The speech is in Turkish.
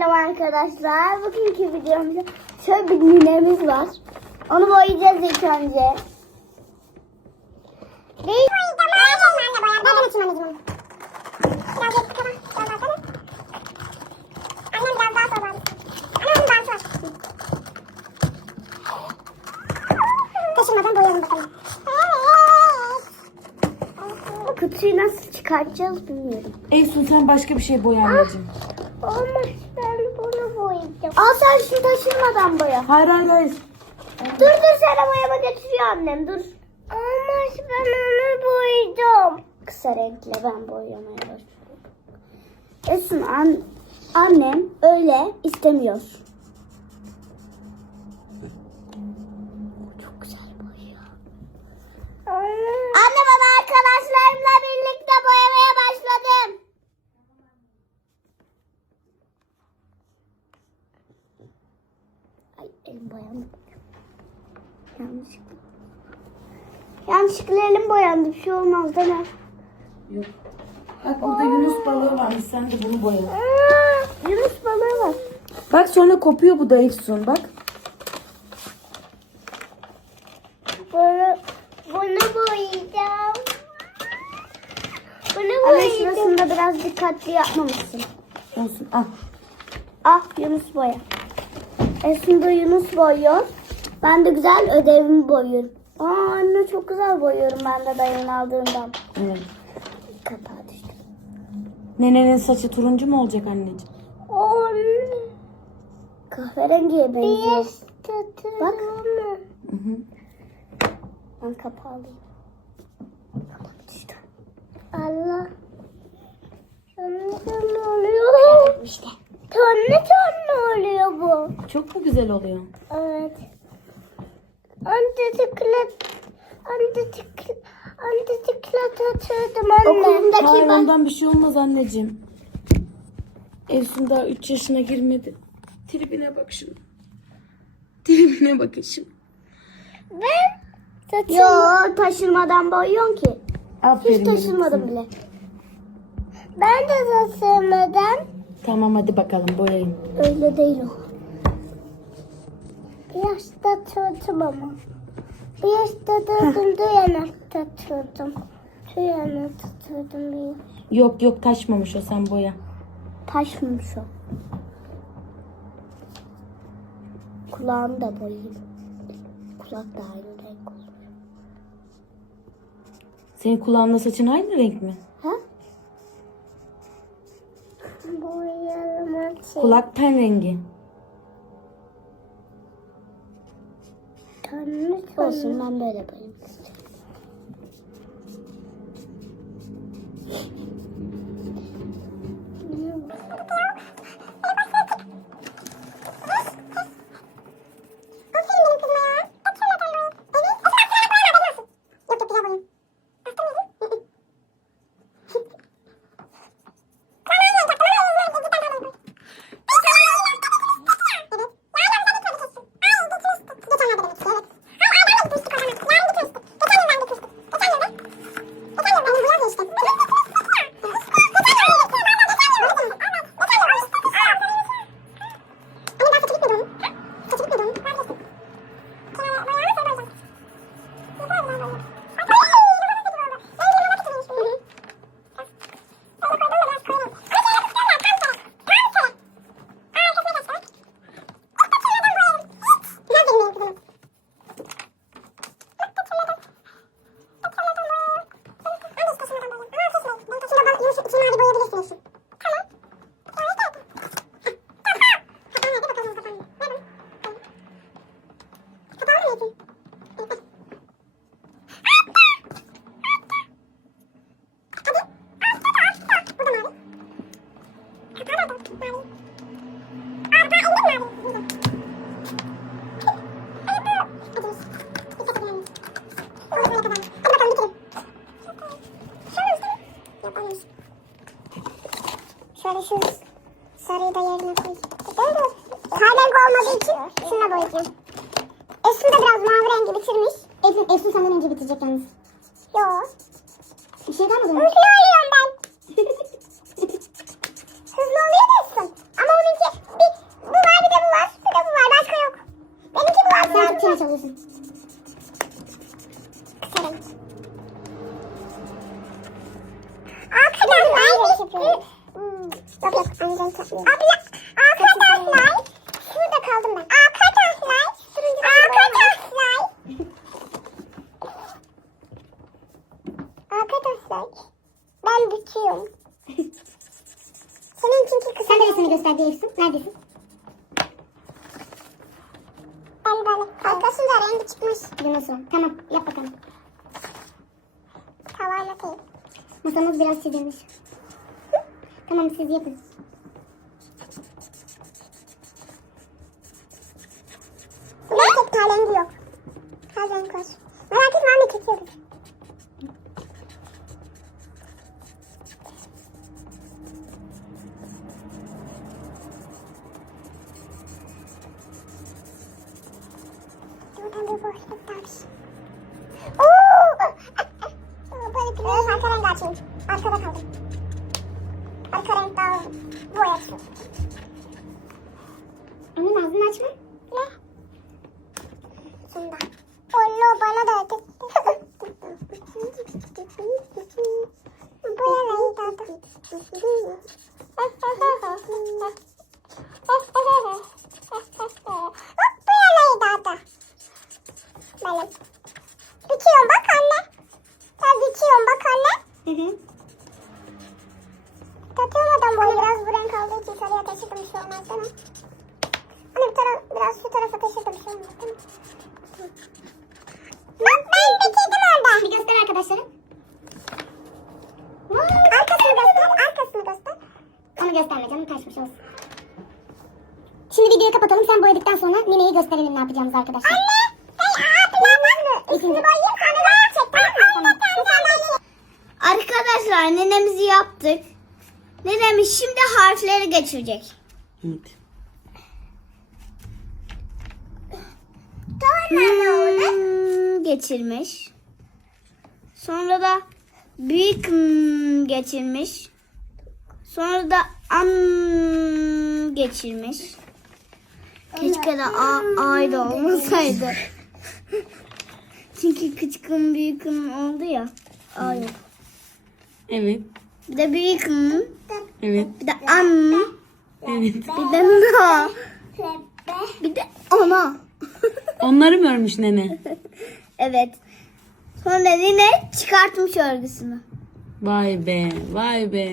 selam arkadaşlar. Bugünkü videomuzda şöyle bir ninemiz var. Onu boyayacağız ilk önce. Bu kutuyu nasıl çıkartacağız bilmiyorum. Efsun sen başka bir şey boya anneciğim. Olmaz ben bunu boyayacağım. Al sen şu taşırmadan boya. Hayır hayır hayır. Dur dur sana boyama götürüyor annem dur. Olmaz ben onu boyayacağım. Kısa renkle ben boyamaya başlıyorum. Esin an, annem öyle istemiyor. Çok güzel boyuyor. Anne ben arkadaşlarımla birlikte boyamaya başladım. Elim boyandı. Yanlışlıkla. Yanlışlıkla elim boyandı. Bir şey olmaz değil mi? Yok. Bak burada Yunus balığı varmış sen de bunu boya. Aa, Yunus balığı var. Bak sonra kopuyor bu da Efsun bak. Bunu, bunu boyayacağım. Bunu boyayacağım. Ama şurasında biraz dikkatli yapmamışsın. Olsun al. Ah Yunus boya. Esin de Yunus boyuyor. Ben de güzel ödevimi boyuyorum. Aa anne çok güzel boyuyorum ben de dayının aldığından. Evet. Kapağı düştü. Nenenin saçı turuncu mu olacak anneciğim? Anne. Kahverengiye benziyor. Bak. Hı hı. Ben kapağı alayım. Kapak düştü. Allah. Tonne tonne oluyor. İşte. Tonne tonne oluyor bu. Çok mu güzel oluyor? Evet. Antisiklet. Antisiklet. Antisiklet atıyordum anne. Okulumdaki Hayır ondan bir şey olmaz anneciğim. Efsun daha 3 yaşına girmedi. Tribine bak şunu. Tribine bakın şimdi. Ben saçım... Yo taşırmadan boyuyorsun ki. Aferin. Hiç taşırmadım bile. Ben de taşırmadan. Tamam hadi bakalım boyayın. Öyle değil o. Yaşta tuttum ama. Yaşta tuttum, du yanakta tuttum. Du yanakta tuttum. Yok yok taşmamış o sen boya. Taşmış o. Kulağını da boyayayım. Kulak da aynı renk olur. Senin kulağınla saçın aynı renk mi? Hadi. Kulak ten rengi. Tanrı Olsun ben böyle boyayayım. bakayım. Efsun da biraz mavi rengi bitirmiş. Efsun, Efsun senden önce bitirecek yalnız. Yo. Bir şey kalmadı mı? Hızlı oluyorum ben. Hızlı oluyor da Efsun. Ama onunki bir, bu var bir de bu var. Bir de bu var. Başka yok. Benimki bu var. Sen tren çalıyorsun. Kısa renk. Arkadan ben bir... Hmm. Yok yok. Anlayacağım. Abi rengi çıkmış. Yunus'u. Tamam yap bakalım. Tavayla değil. Masamız biraz çizilmiş. tamam siz yapın. Gerçek talengi yok. Her renk var. 모르겠다. 오! 어, 빨리 빌려. Bir taraf, biraz şu tarafa taşıdım bir şey mi? Bak ben bitirdim orada. Bir göster arkadaşlara. Arkasını göster, arkasını göster. Onu gösterme canım taşmış olsun. Şimdi videoyu kapatalım. Sen boyadıktan sonra Nine'yi gösterelim ne yapacağımızı arkadaşlar. Anne! Hey abla! Üstünü boyayayım sonra daha çek tamam? Tamam. Arkadaşlar nenemizi yaptık. Nenemiz şimdi harfleri geçirecek. Evet. Hmm, geçirmiş. Sonra da büyük hmm geçirmiş. Sonra da an geçirmiş. Keşke de a, a da olmasaydı. Çünkü küçük ım büyük ım oldu ya. A yok. Evet. Bir de büyük ım, Evet. bir de an, Evet. bir de na, bir de ana. Onları mı örmüş nene? Evet. Sonra yine çıkartmış örgüsünü. Vay be. Vay be.